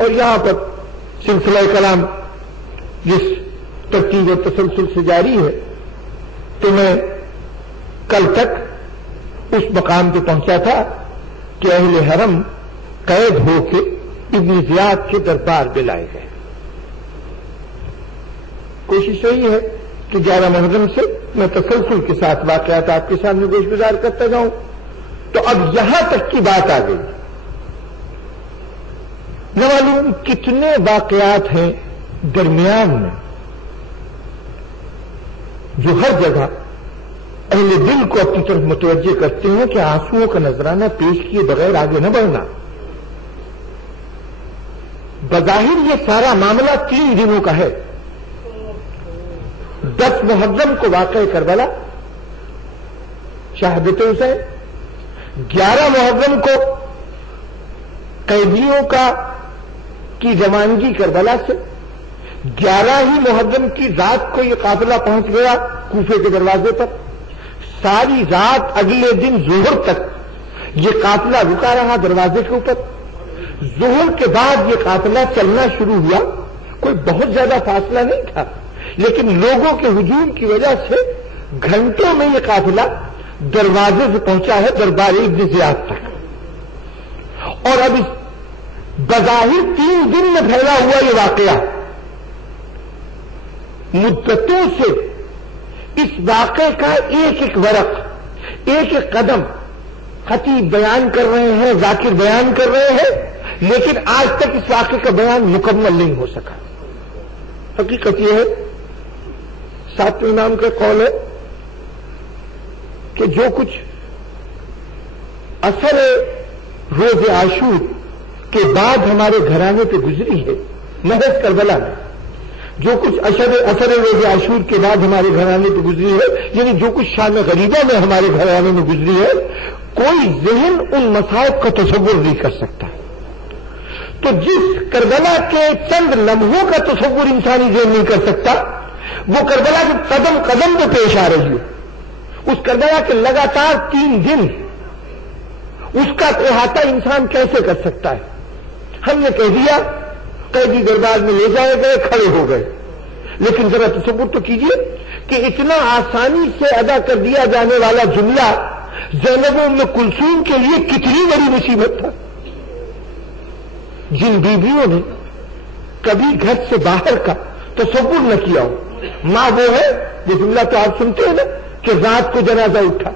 اور یہاں پر سلسلہ کلام جس ترتیب و تسلسل سے جاری ہے، تو میں کل تک اس مقام پہ پہنچا تھا کہ اہل حرم قید ہو کے ابن زیاد کے دربار پہ لائے گئے۔ کوشش یہی ہے کہ 11 محرم سے میں تسلسل کے ساتھ واقعات آپ کے سامنے گوش گزار کرتا جاؤں۔ تو اب یہاں تک کی بات آ گئی، نہ معلوم کتنے واقعات ہیں درمیان میں جو ہر جگہ اہل دل کو اپنی طرف متوجہ کرتے ہیں کہ آنسوؤں کا نذرانہ پیش کیے بغیر آگے نہ بڑھنا۔ بظاہر یہ سارا معاملہ 3 دنوں کا ہے۔ 10 محرم کو واقع کربلا شہادت حسین، 11 محرم کو قیدیوں کی روانگی کربلا سے، 11 ہی محرم کی رات کو یہ قافلہ پہنچ گیا کوفے کے دروازے پر۔ ساری رات اگلے دن ظہر تک یہ قافلہ رکا رہا دروازے کے اوپر۔ ظہر کے بعد یہ قافلہ چلنا شروع ہوا، کوئی بہت زیادہ فاصلہ نہیں تھا، لیکن لوگوں کے ہجوم کی وجہ سے گھنٹوں میں یہ قافلہ دروازے سے پہنچا ہے دربار ابن زیاد تک۔ اور اب اس بظاہر 3 دن میں پھیلا ہوا یہ واقعہ مدتوں سے اس واقعے کا ایک ایک ورق، ایک ایک قدم خطیب بیان کر رہے ہیں، ذاکر بیان کر رہے ہیں، لیکن آج تک اس واقعے کا بیان مکمل نہیں ہو سکا۔ حقیقت یہ ہے، ساتویں امام کا قول ہے کہ جو کچھ اثر روز عاشور کے بعد ہمارے گھرانے پہ گزری ہے محض کربلا میں، جو کچھ اثر روز عاشور کے بعد ہمارے گھرانے پہ گزری ہے، یعنی جو کچھ شام غریبہ میں ہمارے گھرانے میں گزری ہے، کوئی ذہن ان مصائب کا تصور نہیں کر سکتا۔ تو جس کربلا کے چند لمحوں کا تصور انسانی ذہن نہیں کر سکتا، وہ کربلا جو قدم قدم پہ پیش آ رہی ہے، اس کربلا کے لگاتار 3 دن اس کا احاطہ انسان کیسے کر سکتا ہے؟ ہم نے کہہ دیا قیدی دربار میں لے جائے گئے، کھڑے ہو گئے، لیکن ذرا تصور تو کیجئے کہ اتنا آسانی سے ادا کر دیا جانے والا جملہ زینب ام کلثوم کے لیے کتنی بڑی مصیبت تھا۔ جن بیویوں نے کبھی گھر سے باہر کا تصور نہ کیا ہو، ماں وہ ہے، یہ جملہ تو آپ سنتے ہیں نا کہ رات کو جنازہ اٹھا،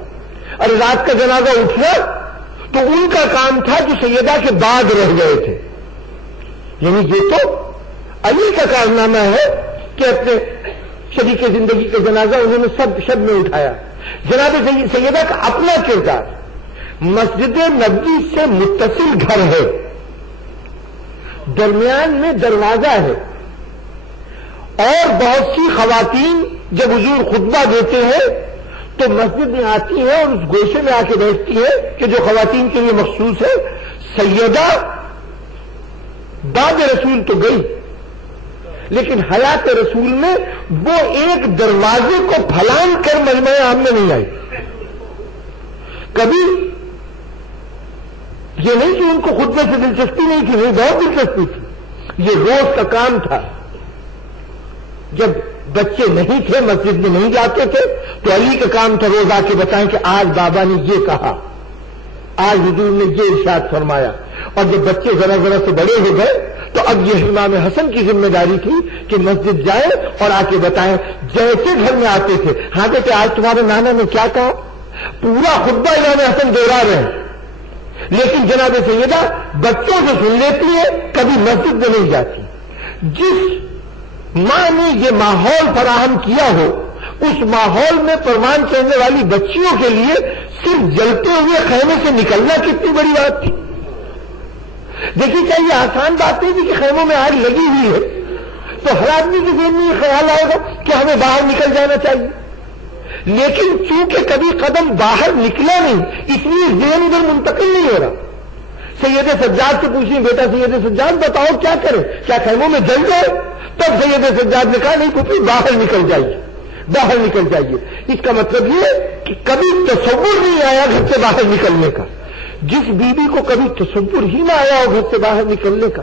اور رات کا جنازہ اٹھا تو ان کا کام تھا جو سیدہ کے بعد رہ گئے تھے، یعنی یہ تو علی کا کارنامہ ہے کہ اپنے شریک زندگی کا جنازہ انہوں نے سب شب میں اٹھایا۔ جناب سیدہ کا اپنا کردار، مسجد نبوی سے متصل گھر ہے، درمیان میں دروازہ ہے، اور بہت سی خواتین جب حضور خطبہ دیتے ہیں تو مسجد میں آتی ہیں اور اس گوشے میں آ کے بیٹھتی ہے کہ جو خواتین کے لیے مخصوص ہے۔ سیدہ بعد رسول تو گئی، لیکن حیات رسول میں وہ ایک دروازے کو پھلانگ کر مجمع عام میں نہیں آئی۔ کبھی یہ نہیں کہ ان کو خطبے سے دلچسپی نہیں تھی، نہیں، بہت دلچسپی تھی، یہ روز کا کام تھا۔ جب بچے نہیں تھے، مسجد میں نہیں جاتے تھے، تو علی کا کام تھا روز آ کے بتائیں کہ آج بابا نے یہ کہا، آج حضور نے یہ ارشاد فرمایا۔ اور جب بچے ذرا ذرا سے بڑے ہو گئے تو اب یہ امام حسن کی ذمہ داری تھی کہ مسجد جائیں اور آ کے بتائیں۔ جیسے گھر میں آتے تھے، ہاں بیٹے آج تمہارے نانا نے کیا کہا، پورا خطبہ امام حسن دوہرا رہے ہیں، لیکن جناب سیدہ بچوں سے سن لیتی ہے، کبھی مسجد میں نہیں جاتی۔ جس ماں نے یہ ماحول فراہم کیا ہو، اس ماحول میں پروان چڑھنے والی بچیوں کے لیے صرف جلتے ہوئے خیمے سے نکلنا کتنی بڑی بات تھی۔ دیکھیے کیا یہ آسان بات نہیں تھی کہ خیموں میں آگ لگی ہوئی ہے تو ہر آدمی کے ذہن میں یہ خیال آئے گا کہ ہمیں باہر نکل جانا چاہیے، لیکن چونکہ کبھی قدم باہر نکلا نہیں، اس لیے ذہن ادھر منتقل نہیں ہو رہا۔ سید سجاد سے پوچھیں، بیٹا سید سجاد بتاؤ کیا کریں، کیا خیموں میں جل جائے؟ تب سید سجاد نے کہا نہیں پوچھی، باہر نکل جائیے، باہر نکل جائیے۔ اس کا مطلب یہ کہ کبھی تصور نہیں آیا گھر سے باہر نکلنے کا۔ جس بیوی کو کبھی تصور ہی نہ آیا ہو گھر سے باہر نکلنے کا،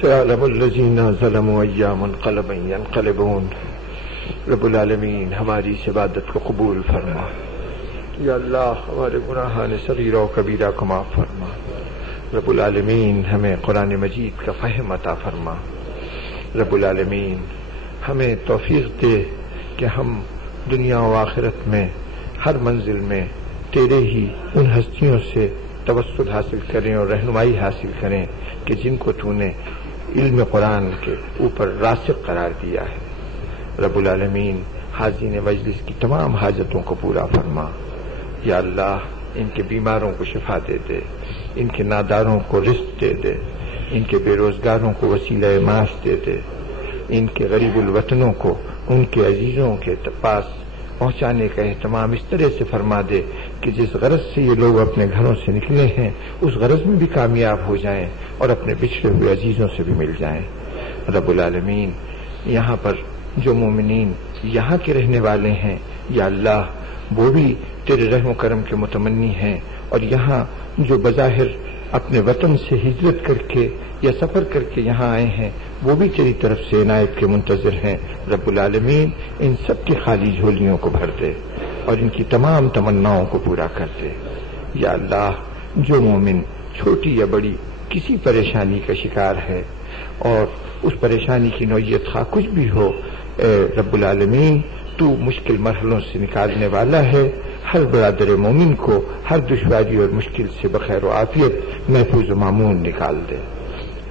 سيعلم الذين ظلموا أيّ منقلب ينقلبون. رب العالمین ہماری اس عبادت کو قبول فرما. یا اللہ ہمارے گناہان صغیرہ و کبیرہ کو معاف فرما. رب العالمین ہمیں قرآن مجید کا فہم عطا فرما. رب العالمین ہمیں توفیق دے کہ ہم دنیا و آخرت میں ہر منزل میں تیرے ہی ان ہستیوں سے توسل حاصل کریں اور رہنمائی حاصل کریں کہ جن کو تو نے علم قرآن کے اوپر راسخ قرار دیا ہے. رب العالمین حاضرین مجلس کی تمام حاجتوں کو پورا فرما. یا اللہ ان کے بیماروں کو شفا دے دے، ان کے ناداروں کو رزق دے دے، ان کے بے روزگاروں کو وسیلہ معاش دے دے، ان کے غریب الوطنوں کو ان کے عزیزوں کے پاس پہنچانے کا اہتمام اس طرح سے فرما دے کہ جس غرض سے یہ لوگ اپنے گھروں سے نکلے ہیں اس غرض میں بھی کامیاب ہو جائیں اور اپنے بچھڑے ہوئے عزیزوں سے بھی مل جائیں. رب العالمین یہاں پر جو مومنین یہاں کے رہنے والے ہیں یا اللہ وہ بھی تیرے رحم و کرم کے متمنی ہیں، اور یہاں جو بظاہر اپنے وطن سے ہجرت کر کے یا سفر کر کے یہاں آئے ہیں وہ بھی تیری طرف سے عنایت کے منتظر ہیں. رب العالمین ان سب کی خالی جھولیوں کو بھر دے اور ان کی تمام تمناؤں کو پورا کر دے. یا اللہ جو مومن چھوٹی یا بڑی کسی پریشانی کا شکار ہے اور اس پریشانی کی نوعیت خواہ کچھ بھی ہو، اے رب العالمین تو مشکل مرحلوں سے نکالنے والا ہے. ہر برادر مومن کو ہر دشواری اور مشکل سے بخیر و عافیت محفوظ و مامون نکال دے.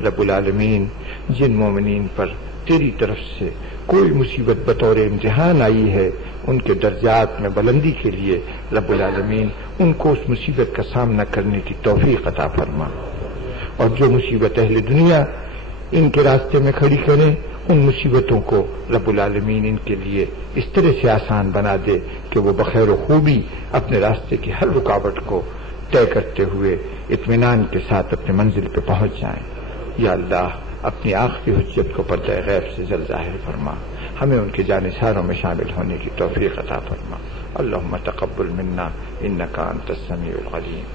رب العالمین جن مومنین پر تیری طرف سے کوئی مصیبت بطور امتحان آئی ہے ان کے درجات میں بلندی کے لیے رب العالمین ان کو اس مصیبت کا سامنا کرنے کی توفیق عطا فرما. اور جو مصیبت اہل دنیا ان کے راستے میں کھڑی کریں ان مصیبتوں کو رب العالمین ان کے لیے اس طرح سے آسان بنا دے کہ وہ بخیر و خوبی اپنے راستے کی ہر رکاوٹ کو طے کرتے ہوئے اطمینان کے ساتھ اپنے منزل پہ پہنچ جائیں. یا اللہ اپنی آخری حجت کو پردہ غیب سے جل ظاہر فرما. ہمیں ان کے جانثاروں میں شامل ہونے کی توفیق عطا فرما. اللہم تقبل منا انک انت السمیع العلیم.